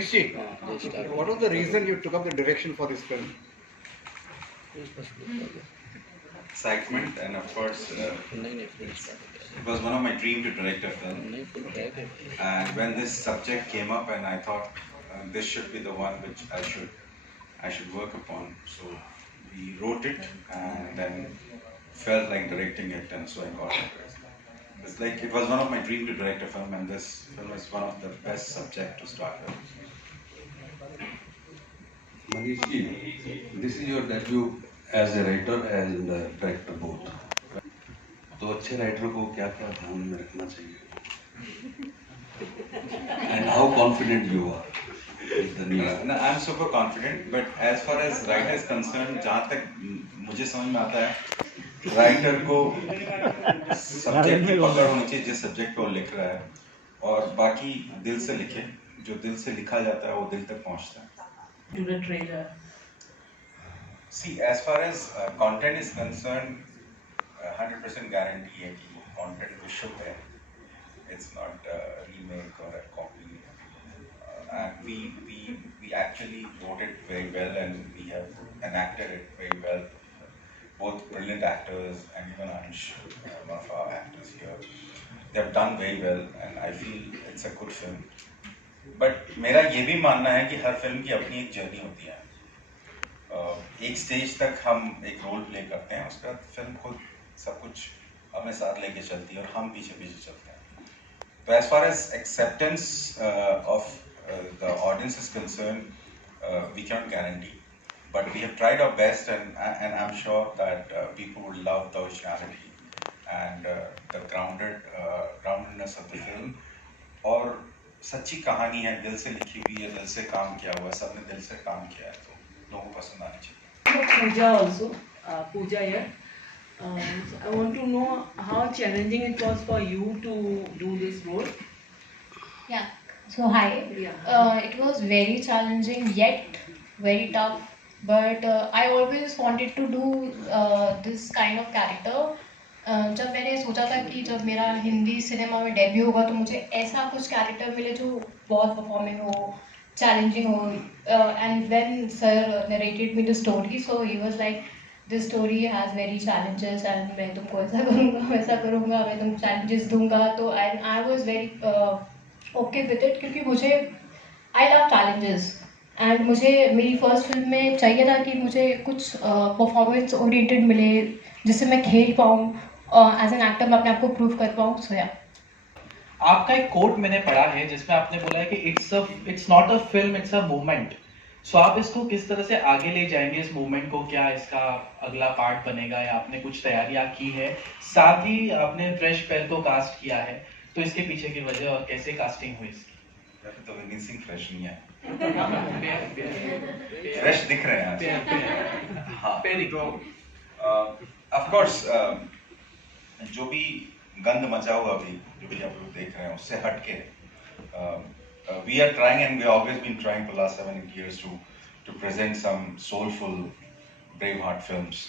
Manish ji, what was the reason you took up the direction for this film? Excitement, and of course, it was one of my dreams to direct a film. And when this subject came up, and I thought this should be the one which I should work upon. So we wrote it, and then felt like directing it, and so I got it. It's like it was one of my dreams to direct a film, and this film is one of the best subject to start with. Manish ji, this is your debut as a writer and director both. तो अच्छे राइटर को क्या क्या ध्यान में रखना चाहिए? And how confident you are with the new? No, I'm super confident, but as far as writer is concerned, जहाँ तक मुझे समझ में आता है, राइटर को सब्जेक्ट की पकड़ होनी चाहिए जिस सब्जेक्ट पे वो लिख रहा है, और बाकी दिल से लिखे, जो दिल से लिखा जाता है वो दिल तक पहुँचता है. To the trailer. See, as far as content is concerned, 100% guarantee है कि वो content को शुभ है. It's not a remake or a copy. And we actually wrote it very well, and we have enacted it very well. Both brilliant actors, and even Anish, one of our actors here, they have done very well, and I feel it's a good film. But मेरा ये भी मानना है कि हर फिल्म की अपनी एक जर्नी होती है. एक स्टेज तक हम एक रोल प्ले करते हैं, उसके बाद फिल्म खुद सब कुछ अपने साथ लेके चलती है और हम पीछे पीछे चलते हैं. तो as far as acceptance of the audience is concerned, we cannot guarantee, but we have tried our best, and I'm sure that people would love the originality and the groundedness of the film. और सच्ची कहानी है, दिल से लिखी हुई है, दिल से काम किया हुआ है, सबने दिल से काम किया है, तो लोगों को पसंद आनी चाहिए. Pooja also, Pooja here. So I want to know how challenging it was for you to do this role. Yeah. So hi. Yeah. It was very challenging yet very tough. But I always wanted to do this kind of character. जब मैंने सोचा था कि जब मेरा हिंदी सिनेमा में डेब्यू होगा तो मुझे ऐसा कुछ कैरेक्टर मिले जो बहुत परफॉर्मिंग हो, चैलेंजिंग हो. And when sir narrated me the story, so he was like this story has very challenges and मैं तुमको ऐसा करूँगा वैसा करूँगा, मैं तुमको चैलेंजेस दूंगा. तो I was very okay with it, क्योंकि मुझे आई लव चैलेंजेस. एंड मुझे मेरी फर्स्ट फिल्म में चाहिए था कि मुझे कुछ परफॉर्मेंस ओरिएंटेड मिले जिससे मैं खेल पाऊँ, एज एन एक्टर मैं अपने आप को प्रूव कर पाऊँ. सो या आपका एक कोट मैंने पढ़ा है जिसमें आपने बोला है कि it's not a film, it's a movement. So आप इसको किस तरह से आगे ले जाएंगे इस मूवमेंट को? क्या इसका अगला पार्ट बनेगा या आपने कुछ तैयारियां की है? साथ ही आपने फ्रेश पैर को कास्ट किया है, तो इसके पीछे की वजह और कैसे कास्टिंग हुई इसकी? तो विनीत सिंह फ्रेश नहीं है, फ्रेश दिख रहे हैं. हाँ, ऑफ कोर्स जो भी गंद मचा हुआ अभी जो भी आप लोग देख रहे हैं उससे हट के we are trying, and we have always been trying for the last 7-8 years to present some soulful Braveheart films,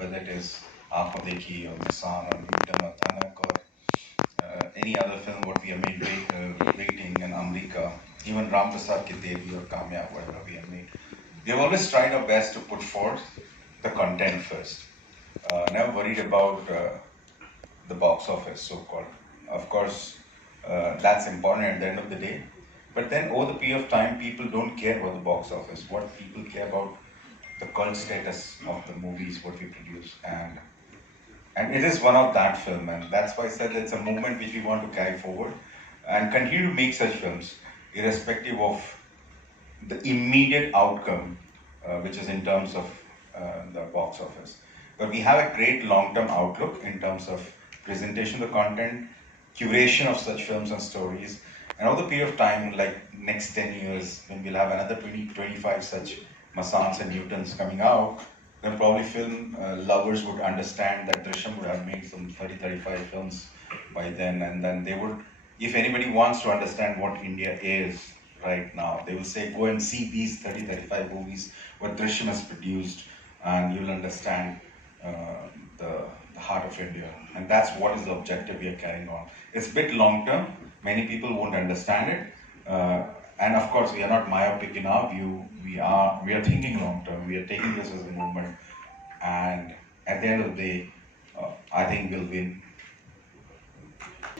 whether it is Aankhon Dekhi or Nissan or Newton or Thanak or any other film what we have made, Waiting and Amrika, even Ram Prasad Ki Devi or Kamyab, whatever we have made. We have always tried our best to put forth the content first. Never worried about the box office, so-called. Of course, that's important at the end of the day. But then over the period of time, people don't care about the box office. What people care about the cult status of the movies, what we produce. And it is one of that film. And that's why I said it's a movement which we want to carry forward and continue to make such films, irrespective of the immediate outcome, which is in terms of the box office. But we have a great long-term outlook in terms of presentation of the content, curation of such films and stories, and over the period of time, like next 10 years, when we'll have another 20-25 such Masans and Newtons coming out, then probably film lovers would understand that Drishyam would have made some 30-35 films by then, and then they would, if anybody wants to understand what India is right now, they will say, go and see these 30-35 movies what Drishyam has produced, and you'll understand the heart of India. And that's what is the objective we are carrying on. It's a bit long term, many people won't understand it, And of course, we are not myopic in our view. We are thinking long term. We are taking this as a movement, and at the end of the day, I think we'll win.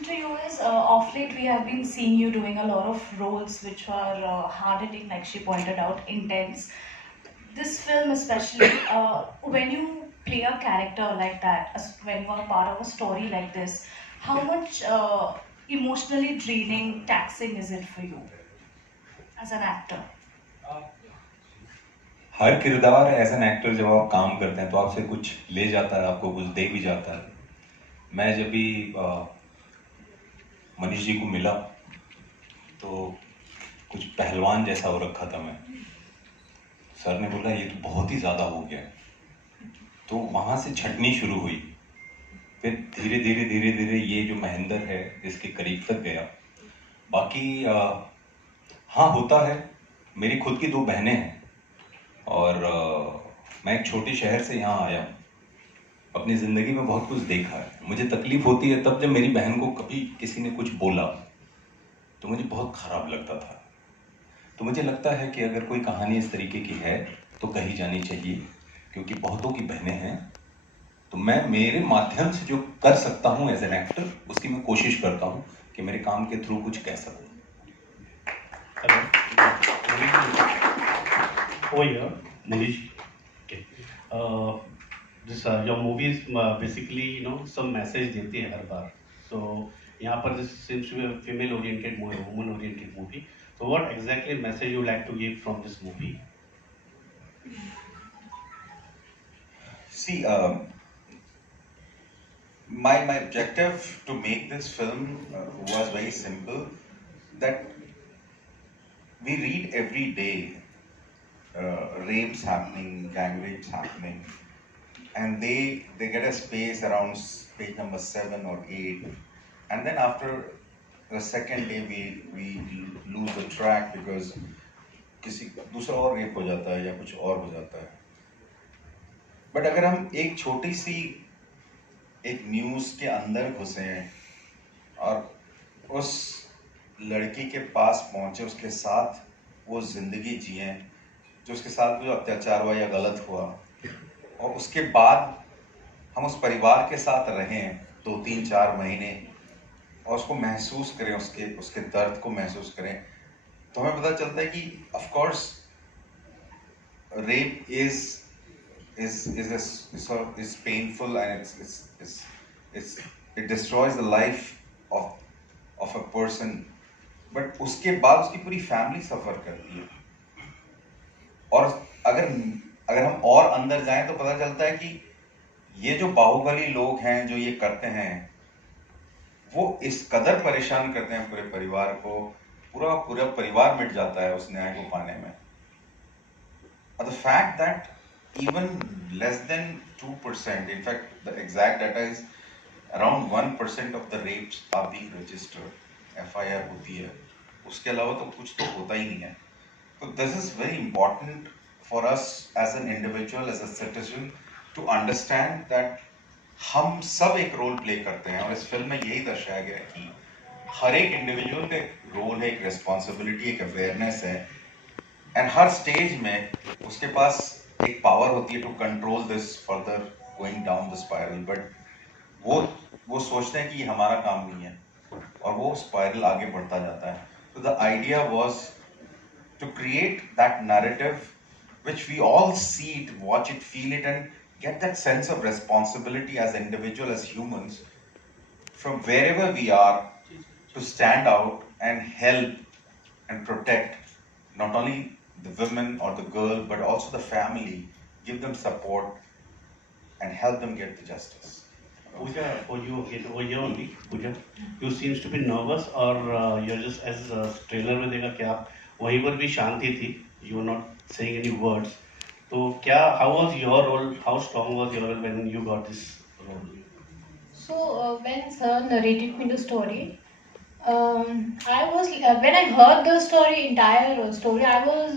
To you is of late we have been seeing you doing a lot of roles which are hard hitting, like she pointed out, intense. This film, especially, when you play a character like that, when you are part of a story like this, how much emotionally draining, taxing is it for you as an actor? हर किरदार as an actor जब आप काम करते हैं तो आपसे कुछ ले जाता है, आपको कुछ दे भी जाता है। मैं जब भी मनीष जी को मिला तो कुछ पहलवान जैसा हो रखा था मैं। सर ने बोला ये तो बहुत ही ज़्यादा हो गया, तो वहाँ से छटनी शुरू हुई। फिर धीरे धीरे धीरे धीरे ये जो महेंद्र है इसके करीब तक गया। बाकी हाँ होता है, मेरी खुद की 2 बहनें हैं और मैं एक छोटे शहर से यहाँ आया हूँ। अपनी ज़िंदगी में बहुत कुछ देखा है। मुझे तकलीफ़ होती है तब जब मेरी बहन को कभी किसी ने कुछ बोला तो मुझे बहुत ख़राब लगता था। तो मुझे लगता है कि अगर कोई कहानी इस तरीके की है तो कही जानी चाहिए, क्योंकि बहुतों की बहनें हैं। तो मैं मेरे माध्यम से जो कर सकता हूँ एज एन एक्टर, उसकी मैं कोशिश करता हूँ कि मेरे काम के थ्रू कुछ कह सकूँ। Over here, Manish. Okay. This your movies basically some message देते हैं हर बार. So यहाँ पर this seems to be a female oriented movie, woman oriented movie. So what exactly message you like to give from this movie? See, my objective to make this film was very simple. That we read every day rapes happening, gang rapes happening, and they get a space around page number 7 or 8, and then after the second day we lose the track because किसी दूसरा और रेप हो जाता है या कुछ और हो जाता है। बट अगर हम एक छोटी सी एक न्यूज़ के अंदर घुसे हैं और उस लड़की के पास पहुंचे, उसके साथ वो जिंदगी जिए जो उसके साथ जो अत्याचार हुआ या गलत हुआ, और उसके बाद हम उस परिवार के साथ रहें 2-3-4 महीने और उसको महसूस करें, उसके दर्द को महसूस करें, तो हमें पता चलता है कि of course rape is painful and it destroys the life of a person, but उसके बाद उसकी पूरी फैमिली सफर करती है। और अगर हम और अंदर जाएं तो पता चलता है कि ये जो बाहुबली लोग हैं जो ये करते हैं वो इस कदर परेशान करते हैं पूरे परिवार को, पूरा परिवार मिट जाता है उस न्याय को पाने में। और the fact that even less than 2%, in fact the exact data is around 1% of the rapes are being registered, FIR होती है, उसके अलावा तो कुछ तो होता ही नहीं है। So this is very important for us as an individual, as a citizen, to understand that हम सब एक रोल प्ले करते हैं, और इस फिल्म में यही दर्शाया गया है कि हर एक इंडिविजुअल का एक रोल है, एक रिस्पॉन्सिबिलिटी, एक अवेयरनेस है, एंड हर स्टेज में उसके पास एक पावर होती है to control this further going down the spiral. But वो सोचते हैं कि ये हमारा काम नहीं है और वो स्पाइरल आगे बढ़ता जाता है। तो the idea was to create that narrative which we all see it, watch it, feel it, and get that sense of responsibility as individual, as humans, from wherever we are, to stand out and help and protect not only the women or the girl, but also the family, give them support and help them get the justice. Pooja, for you again, over here only, Pooja, you seems to be nervous, or you're just as trailer में देखा कि आप वहीं पर भी शांति थी, you were not saying any words. तो क्या, how was your role, how strong was your role when you got this role? So when sir narrated me the story, I was when I heard the story, entire story, I was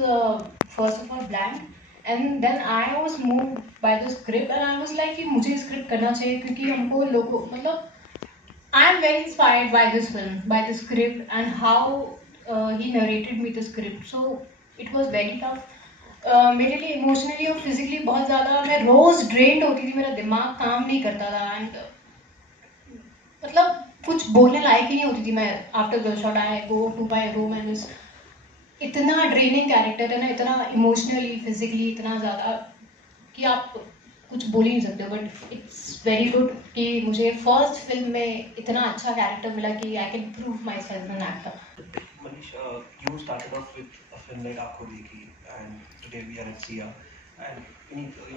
first of all blank, and then I was moved by the script, and I was like कि मुझे script करना चाहिए, क्योंकि हमको लोगों मतलब I am very inspired by this film, by the script, and how he narrated me the script, so it was very tough. मेरे लिए इमोशनली और फिजिकली बहुत ज़्यादा, मैं रोज़ ड्रेन्ड होती थी, मेरा दिमाग काम नहीं करता था, एंड मतलब कुछ बोलने लायक ही नहीं होती थी मैं. After the shot I go to my room and इतना ड्रेनिंग कैरेक्टर है ना, इतना इमोशनली फिजिकली इतना ज़्यादा कि आप कुछ बोल ही नहीं सकते. बट इट्स वेरी गुड कि मुझे फर्स्ट फिल्म में इतना अच्छा कैरेक्टर मिला कि I can prove my self an actor. Manish, you started off with a film like Aankhon Dekhi, and today we are at Sia, and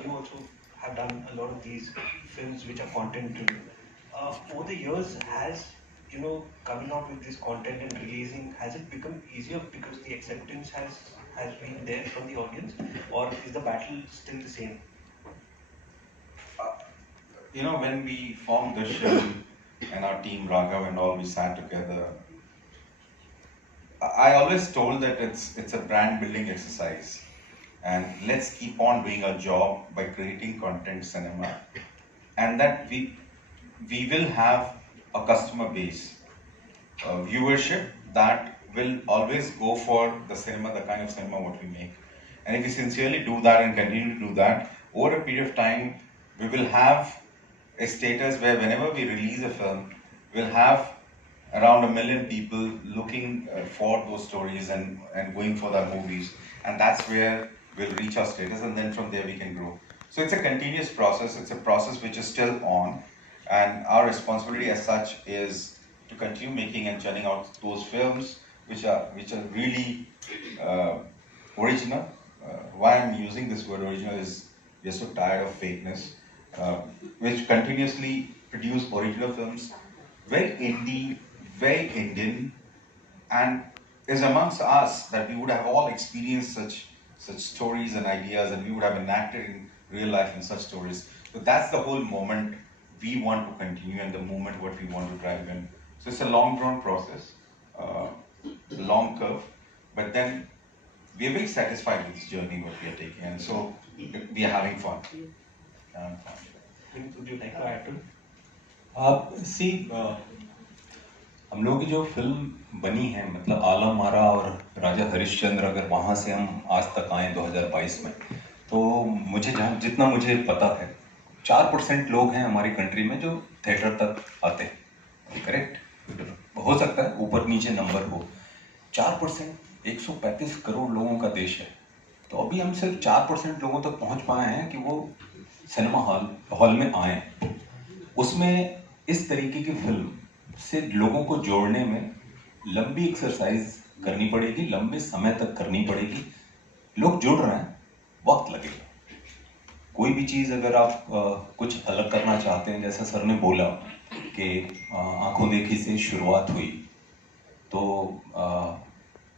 you also have done a lot of these films which are content driven. Over the years, has coming out with this content and releasing, has it become easier because the acceptance has been there from the audience, or is the battle still the same? When we formed Drishyam and our team Raghav and all, we sat together. I always told that it's a brand building exercise, and let's keep on doing our job by creating content cinema, and that we will have a customer base, a viewership that will always go for the cinema, the kind of cinema what we make. And if we sincerely do that and continue to do that, over a period of time, we will have a status where whenever we release a film, we'll have around 1 million people looking for those stories and going for the movies, and that's where we'll reach our status, and then from there we can grow. So it's a continuous process. It's a process which is still on, and our responsibility as such is to continue making and churning out those films which are really original. Why I'm using this word original is we're so tired of fakeness, which continuously produce original films, very indie, very Indian, and is amongst us that we would have all experienced such stories and ideas, and we would have enacted in real life in such stories. So that's the whole moment we want to continue, and the movement what we want to drive in. So it's a long drawn process, long curve, but then we are very satisfied with this journey what we are taking, and so we are having fun. Would you like to add to it? हम लोगों की जो फिल्म बनी है, मतलब आलम आरा और राजा हरिश्चंद्र, अगर वहाँ से हम आज तक आए 2022 में, तो जितना मुझे पता है 4% लोग हैं हमारी कंट्री में जो थिएटर तक आते हैं. करेक्ट? हो सकता है ऊपर नीचे नंबर हो. 4%, 135 करोड़ लोगों का देश है. तो अभी हम सिर्फ 4% लोगों तक पहुँच पाए हैं कि वो सिनेमा हॉल में आए. उसमें इस तरीके की फिल्म से लोगों को जोड़ने में लंबी एक्सरसाइज करनी पड़ेगी, लंबे समय तक करनी पड़ेगी. लोग जुड़ रहे हैं, वक्त लगेगा. कोई भी चीज़ अगर आप कुछ अलग करना चाहते हैं, जैसा सर ने बोला कि आंखों देखी से शुरुआत हुई, तो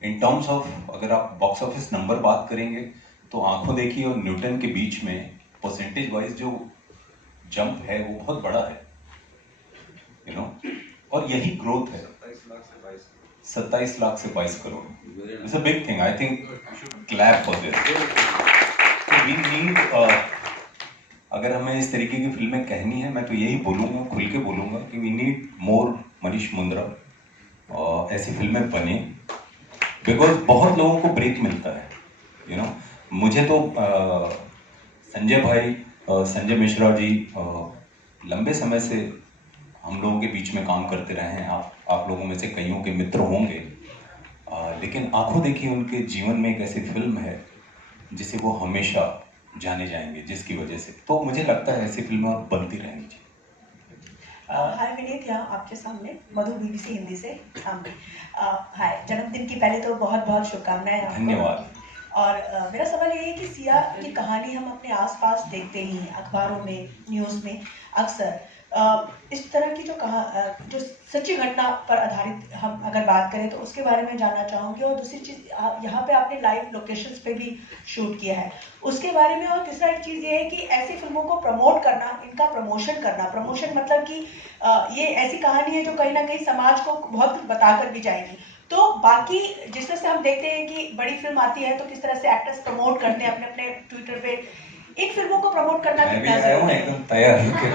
इन टर्म्स ऑफ अगर आप बॉक्स ऑफिस नंबर बात करेंगे तो आंखों देखी और न्यूटन के बीच में परसेंटेज वाइज जो जंप है वो बहुत बड़ा है, और यही ग्रोथ है. 27 लाख से 22 crore. It's a big thing. I think clap for this. We need, अगर हमें इस तरीके की फिल्में कहनी है, मैं तो यही बोलूँगा, खुल के बोलूँगा कि we need more Manish Mundra. ऐसी फिल्में बने, बिकॉज बहुत लोगों को ब्रेक मिलता है. मुझे तो संजय भाई, संजय मिश्रा जी लंबे समय से हम लोगों के बीच में काम करते रहे हैं. आप लोगों में से कईयों के मित्र होंगे, लेकिन आंखों देखी उनके जीवन में एक ऐसी फिल्म है जिसे वो हमेशा जाने जाएंगे, जिसकी वजह से. तो मुझे लगता है ऐसी फिल्में और बनती रहनी चाहिए. हाय विनीत, यहाँ आपके सामने मधु BBC हिंदी से. हाय, जन्मदिन की पहले तो बहुत बहुत शुभकामनाएं. धन्यवाद. और मेरा सवाल ये है कि सिया की कहानी हम अपने आसपास देखते ही हैं, अखबारों में, न्यूज़ में अक्सर. इस तरह की जो सच्ची घटना पर आधारित हम अगर बात करें तो उसके बारे में जानना चाहूँगी. और दूसरी चीज़, यहाँ पे आपने लाइव लोकेशंस पे भी शूट किया है, उसके बारे में. और तीसरा एक चीज़ ये है कि ऐसी फिल्मों को प्रमोट करना, इनका प्रमोशन करना. प्रमोशन मतलब कि ये ऐसी कहानी है जो कहीं ना कहीं समाज को बहुत कुछ बताकर भी जाएगी. तो बाकी जिस तरह से हम देखते हैं कि बड़ी फिल्म आती है तो किस तरह से एक्टर्स प्रमोट करते हैं अपने ट्विटर पे, इन फिल्मों को प्रमोट करना कितना जरूरी है? एकदम तैयार होकर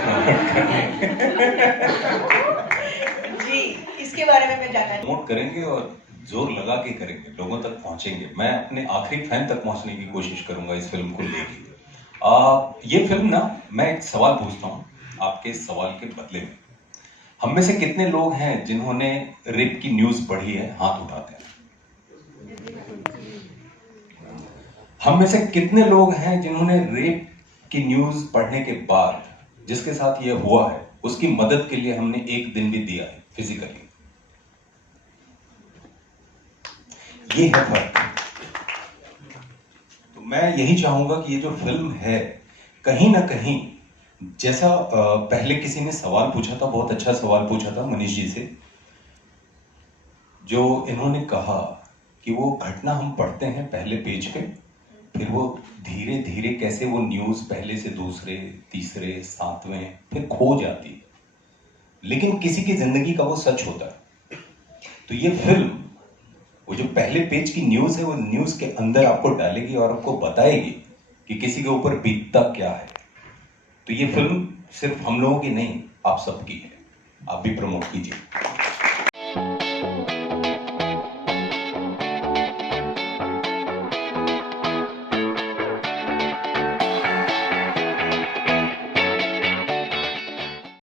जी, इसके बारे में मैं जानना प्रमोट करेंगे. और जोर लगा के करेंगे, लोगों तक पहुंचेंगे। मैं अपने आखिरी फैन तक पहुंचने की कोशिश करूंगा इस फिल्म को लेके। ये फिल्म ना, मैं एक सवाल पूछता हूं आपके इस सवाल के बदले में। हम में से कितने लोग हैं जिन्होंने रेप की न्यूज पढ़ी है? हाथ उठाते हैं। हम में से कितने लोग हैं जिन्होंने रेप की न्यूज पढ़ने के बाद जिसके साथ ये हुआ है उसकी मदद के लिए हमने एक दिन भी दिया है फिजिकली? ये है फर्क। तो मैं यही चाहूंगा कि ये जो फिल्म है, कहीं ना कहीं, जैसा पहले किसी ने सवाल पूछा था, बहुत अच्छा सवाल पूछा था मनीष जी से, जो इन्होंने कहा कि वो घटना हम पढ़ते हैं पहले पेज पे, फिर वो धीरे धीरे कैसे वो न्यूज पहले से दूसरे, तीसरे, सातवें फिर खो जाती है, लेकिन किसी की जिंदगी का वो सच होता है। तो ये फिल्म, वो जो पहले पेज की न्यूज है, वो न्यूज के अंदर आपको डालेगी और आपको बताएगी कि किसी के ऊपर बीतता क्या है। तो ये फिल्म सिर्फ हम लोगों की नहीं, आप सबकी है। आप भी प्रमोट कीजिए।